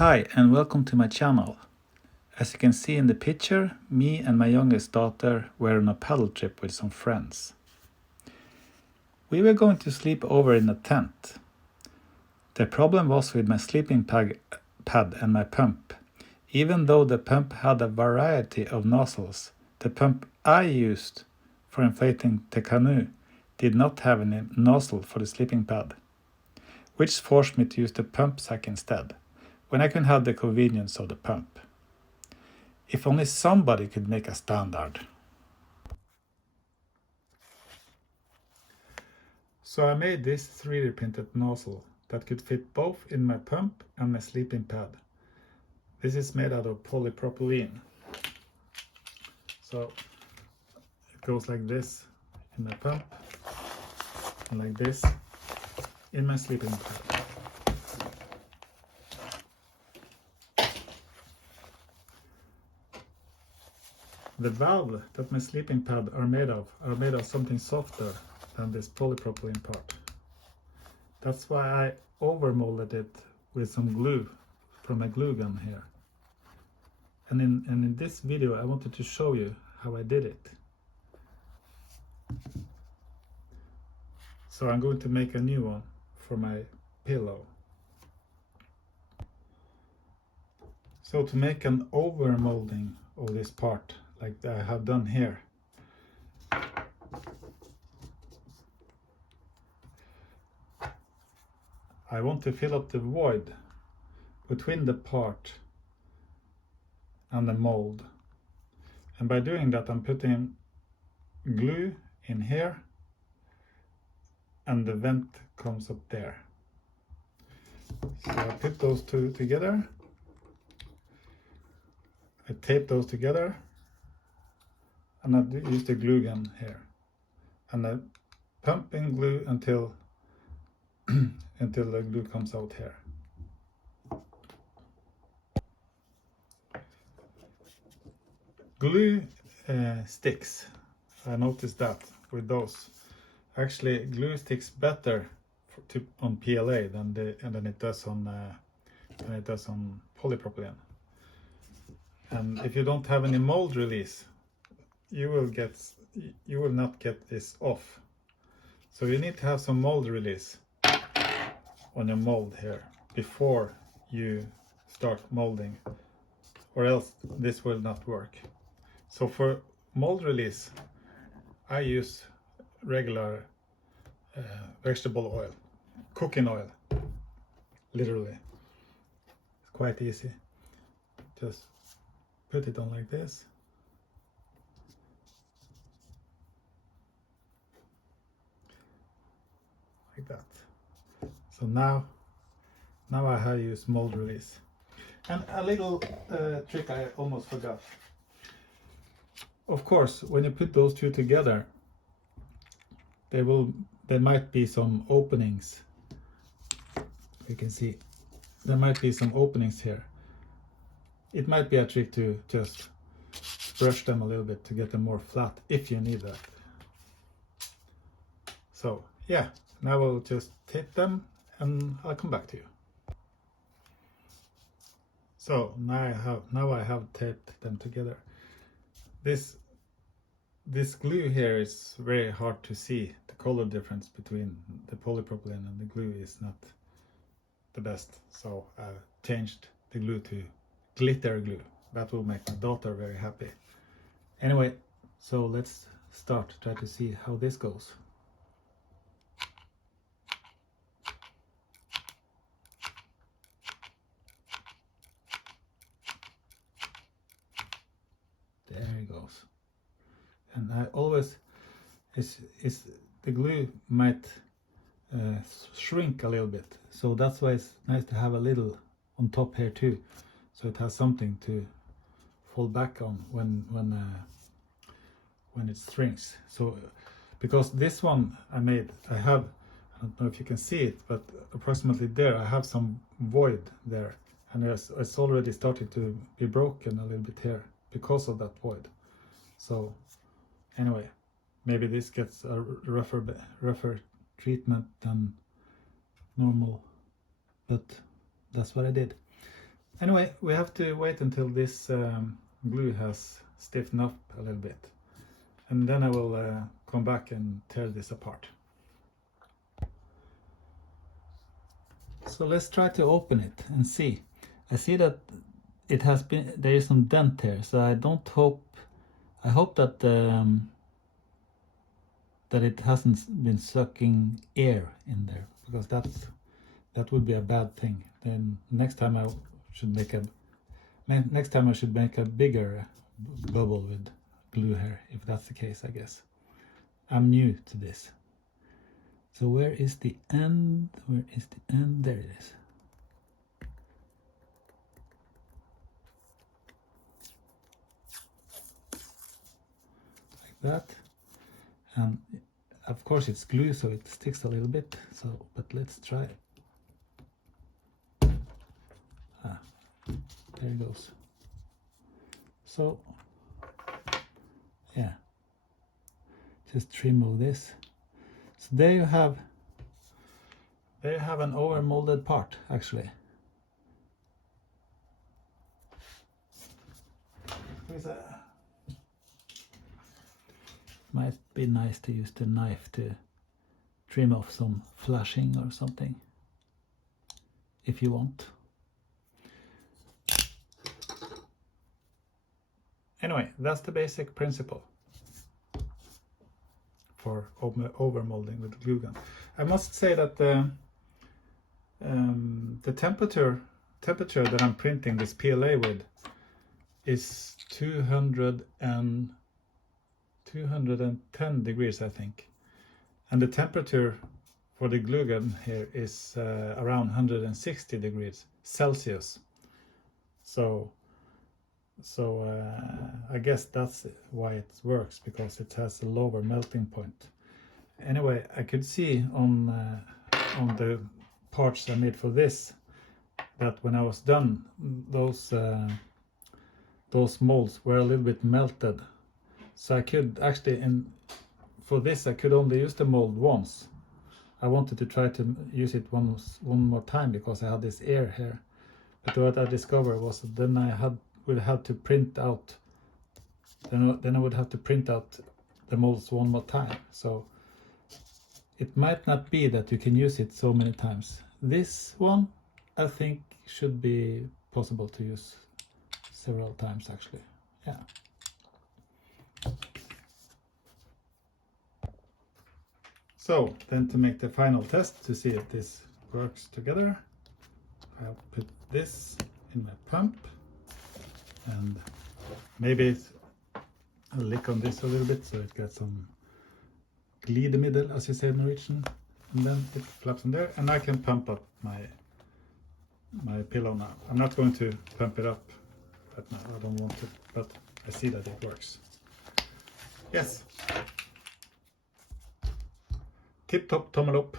Hi and welcome to my channel. As you can see in the picture, me and my youngest daughter were on a paddle trip with some friends. We were going to sleep over in a tent. The problem was with my sleeping pad and my pump. Even though the pump had a variety of nozzles, the pump I used for inflating the canoe did not have any nozzle for the sleeping pad, which forced me to use the pump sack instead, when I can have the convenience of the pump. If only somebody could make a standard. So I made this 3D printed nozzle that could fit both in my pump and my sleeping pad. This is made out of polypropylene. So it goes like this in my pump and like this in my sleeping pad. The valve that my sleeping pad are made of something softer than this polypropylene part. That's why I overmolded it with some glue from my glue gun here. And in this video I wanted to show you how I did it. So I'm going to make a new one for my pillow. So to make an overmolding of this part, like I have done here, I want to fill up the void between the part and the mold. And by doing that I'm putting glue in here and the vent comes up there. So I put those two together, I tape those together, and I use the glue gun here. And I pump in glue until the glue comes out here. Glue sticks. I noticed that with those. Actually, glue sticks better on PLA than it does on polypropylene. And if you don't have any mold release, you will not get this off. So you need to have some mold release on your mold here before you start molding, or else this will not work. So for mold release I use regular vegetable oil, cooking oil, literally. It's quite easy. Just put it on like this. Like that. So now I have used mold release. And a little trick I almost forgot. Of course, when you put those two together, there might be some openings. You can see there might be some openings here. It might be a trick to just brush them a little bit to get them more flat if you need that. So yeah, now we'll just tape them and I'll come back to you. So now I have taped them together. This glue here is very hard to see. The color difference between the polypropylene and the glue is not the best. So I changed the glue to glitter glue. That will make my daughter very happy. Anyway, so let's try to see how this goes. There it goes. And I always the glue might shrink a little bit, so that's why it's nice to have a little on top here too, so it has something to fall back on when it shrinks. So because this one I don't know if you can see it, but approximately there I have some void there, and it's already started to be broken a little bit here because of that void. So anyway, maybe this gets a rougher treatment than normal, but that's what I did. Anyway, we have to wait until this glue has stiffened up a little bit, and then I will come back and tear this apart. So let's try to open it and see. I see that it has been, there is some dent here, so I hope that that it hasn't been sucking air in there, because that would be a bad thing. Then next time I should make a bigger bubble with glue here, if that's the case, I guess. I'm new to this. So where is the end? Where is the end? There it is. Like that. And of course it's glue, so it sticks a little bit. So, but let's try it. There it goes. So, yeah. Just remove this. So there you have an overmolded part, actually. Might be nice to use the knife to trim off some flashing or something, if you want. Anyway, that's the basic principle for overmolding with glue gun. I must say that the temperature that I'm printing this PLA with is 210 degrees, I think, and the temperature for the glue gun here is around 160 degrees Celsius. So I guess that's why it works, because it has a lower melting point. Anyway, I could see on the parts I made for this that when I was done, those molds were a little bit melted. So I could actually, for this I could only use the mold once. I wanted to try to use it one more time because I had this air here. But what I discovered was that then I would have to print out. Then I would have to print out the molds one more time. So it might not be that you can use it so many times. This one I think should be possible to use several times, actually. Yeah. So then, to make the final test to see if this works together, I'll put this in my pump, and maybe I'll lick on this a little bit so it gets some glidemiddel, as you say in Norwegian, and then it flaps in there, and I can pump up my pillow now. I'm not going to pump it up right now, I don't want to, but I see that it works. Yes. Tip top, thumbs up.